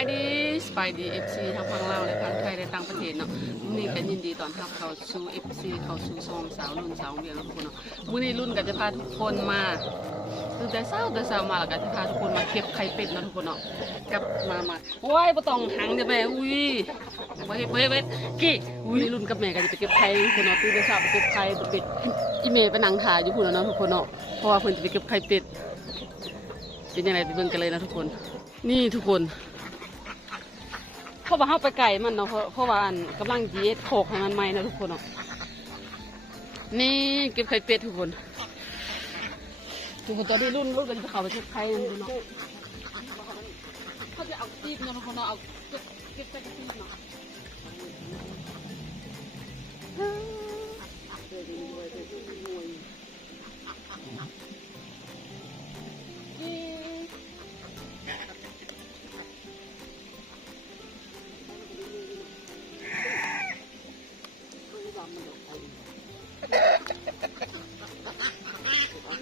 สบายดีเอฟซีทั้งฝั่งลาวและฝั่งไทยและต่างประเทศเนาะนี่ก็ยินดีตอนรับเข้าสู่เอฟซีเข้าสู่ซองสาวรุ่นสาวเวียงทุกคนเนาะมื้อนี้รุ่นก็จะพาทุกคนมาตั้งแต่เช้ามาแล้วก็จะพาทุกคนมาเก็บไข่เป็ดเนาะทุกคนเนาะกับมาโอ้ยบ่ต้องหังเด้อแม่อุ้ยบ่เฮ็ดกี้อุ้ยรุ่นกับแม่ก็จะไปเก็บไข่ทุกคนเนาะตื่นแต่เช้าไปเก็บไข่เป็ดอีเมย์ไปนั่งถ่ายอยู่พุ่นแล้วเนาะทุกคนเนาะเพราะว่าเพิ่นจะไปเก็บไข่เป็ดเป็นยังไงไปเบิ่งกันเลยนะทุกคนนี่ทุกคนเพราะว่าเข้าไปไก่มันเนาะเพราะว่าอันกำลังเย็ดโขกให้มันใหม่นะทุกคนเนาะนี่เก็บไข่เป็ดทุกคนตอนนี้รุ่นก็จะเข้าไปเก็บไข่กันเนาะเขาจะเอาจีบเนาะทุกคนเนาะเอาเก็บไข่จีบเนาะ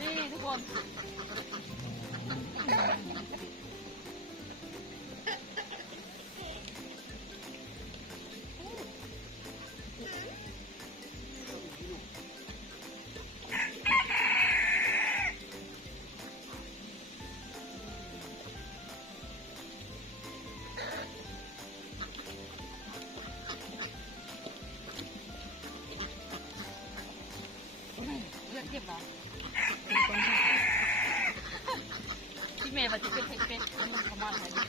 นี่ทุกคนเก็บเหรอพี่เมย์มาจะเก็บเป็ดแล้วมันขมันอะไรดิ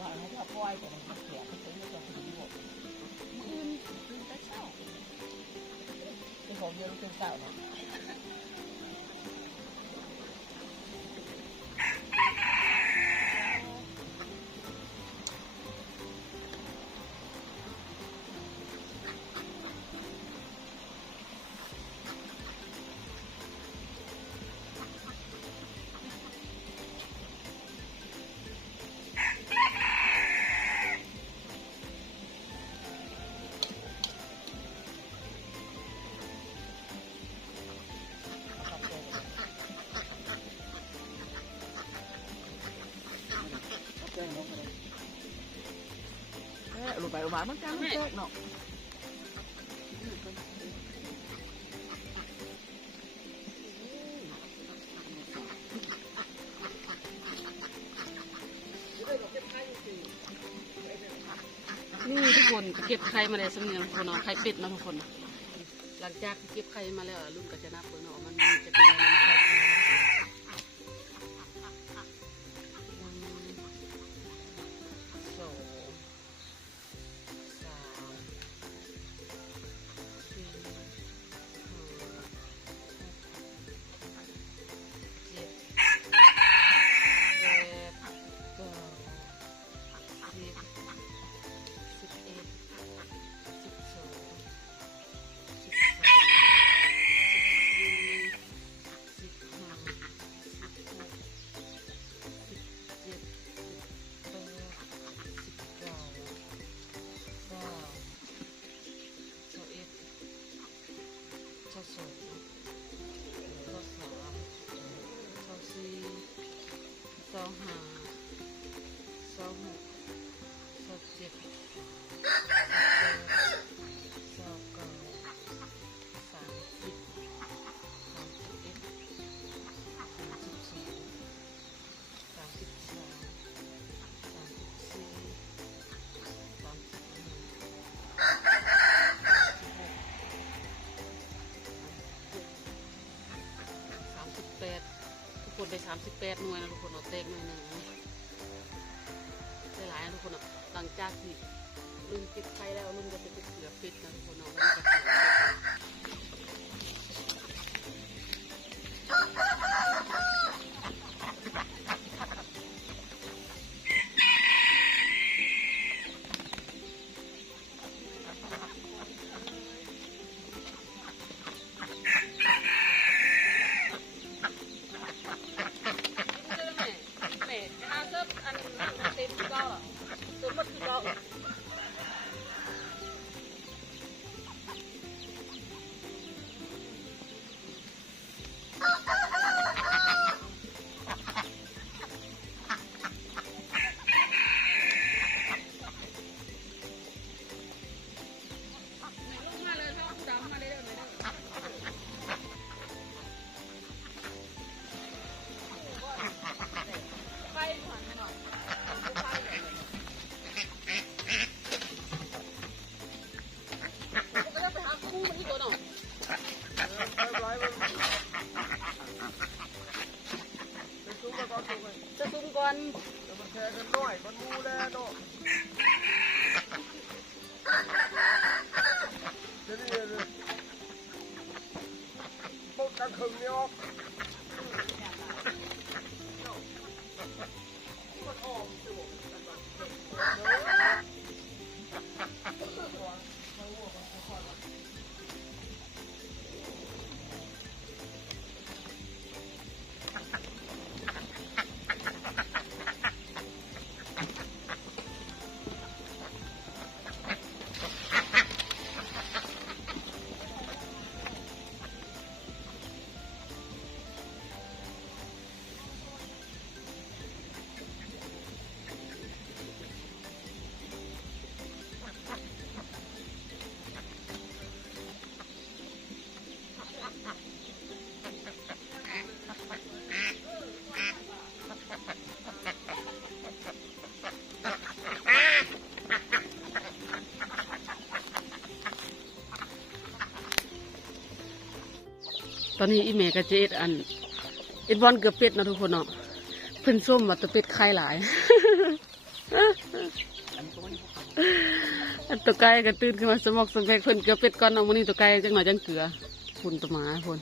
ว่าเขาจะปล่อยแต่มันเสียเขาซื้อมาจากที่นี่หมดมือแต่เช้าเป็นของเยอะเป็นเช้าเนาะลงไปลงมามันจ้างมันแตกเนาะนี่ทุกคนเก็บไข่มาแล้วสำเนียงทุกคนเนาะไข่เป็ดนะทุกคนหลังจากเก็บไข่มาแล้วลุงก็จะนับเนาะมันจะเป็นอะไรไข่ทุกคนได้38หน่วยนะทุกคนเอาเต็มหน่วยหนึ่งได้หลายนะทุกคนหลังจากที่ลุงเก็บไข่แล้วลุงก็จะไปเกลือปิดนะทุกคนเอาไว้ ตอนนี้อีเมกะเจดอันเอ็ดบอลเกือบเป็ดนะทุกคนเนาะเพิ่นส้มว่าตัวเป็ดไข่หลาย อันตัวไก่ก็ตื่นขึ้นมาสมองสมเพกเพิ่นเกือบเป็ดก่อนเนาะมื้อนี้ตัวไก่จังหน่อยจังเกลือพุ่นตัวหมาพุ่น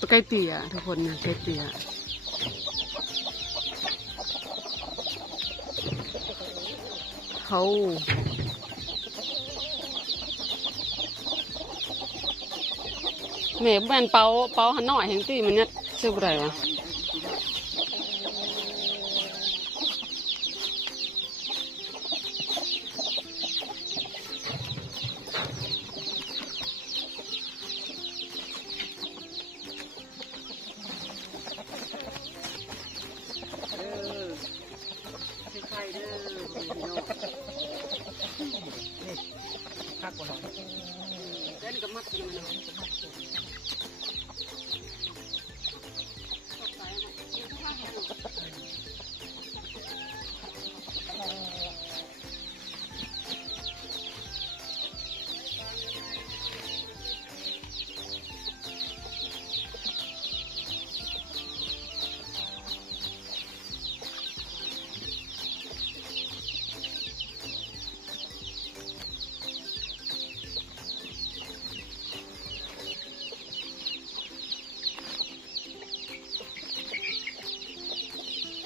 ตัวไก่เตี๋ยทุกคนเนี่ยไก่เตี๋ยเขาแม่แม่นเป่าหันหน่อยแห่งตีมันเนี่ยซื้อบ่ได้วะคักกว่าหน่อย นี่ก็มัดกันมัน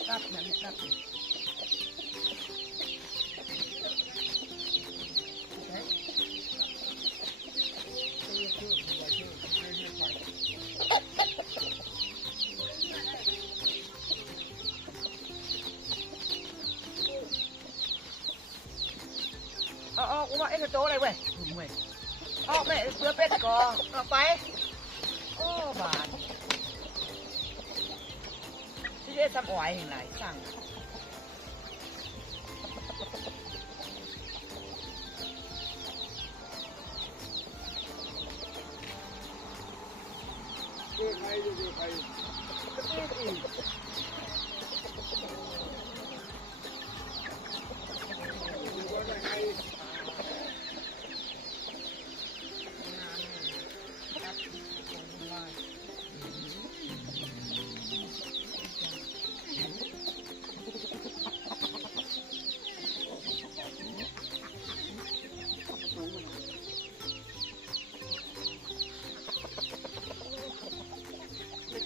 คักนั่นคักเอากูว่าเอ็นโตอะไรเว้ยเอาแม่เสือเป็ดก่อนเอาไปโอ้บาทที่ได้ทำอ้อยเห็นไหนสั่งใครอยู่ใคร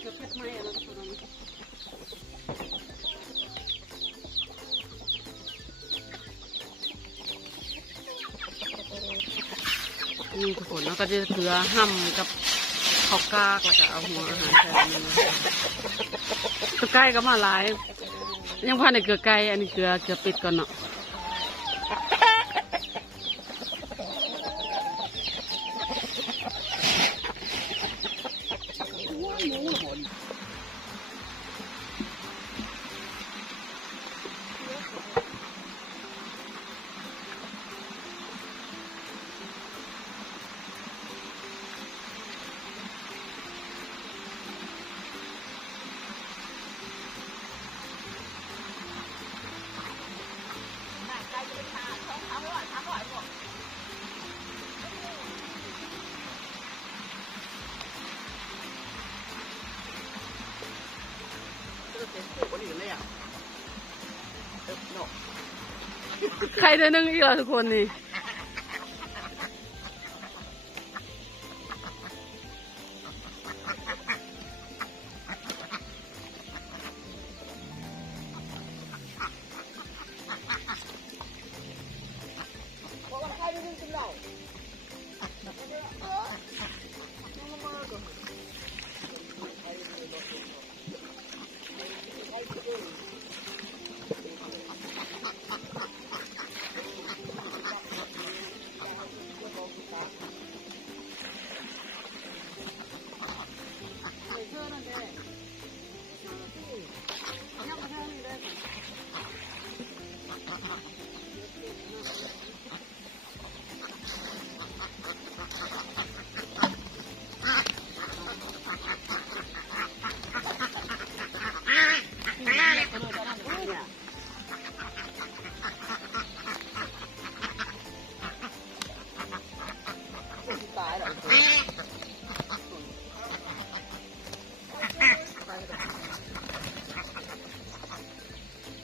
เกือบเพชรไหมอะทุกคนนี่ทุกคนแล้วก็จะเกลือห้ำกับข้าวกากแล้วก็เอาหัวอาหารใส่ตัวไก่ก็มาหลายยังพาในเกลือไก่อันนี้เกลือเป็ดก่อนเนาะใครเดินนึงอีกแล้วทุกคนนี่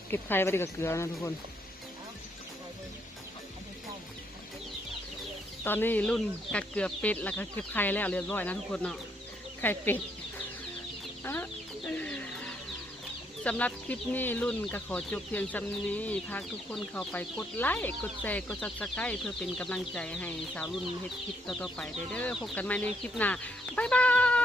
เก็บไข่ไปดีกับเกลือนะทุกคนตอนนี้รุ่นกัดเกลือเป็ดแล้วก็เก็บไข่แล้วเรียบร้อยนะทุกคนเนาะไข่เป็ดสำหรับคลิปนี้รุ่นก็ขอจบเพียงสำนี้พาทุกคนเข้าไปกดไลค์กดแชร์กดซับสไครต์เพื่อเป็นกำลังใจให้สาวรุ่นเฮ็ดคลิปต่อๆไปเด้อพบกันใหม่ในคลิปหน้าบ๊ายบาย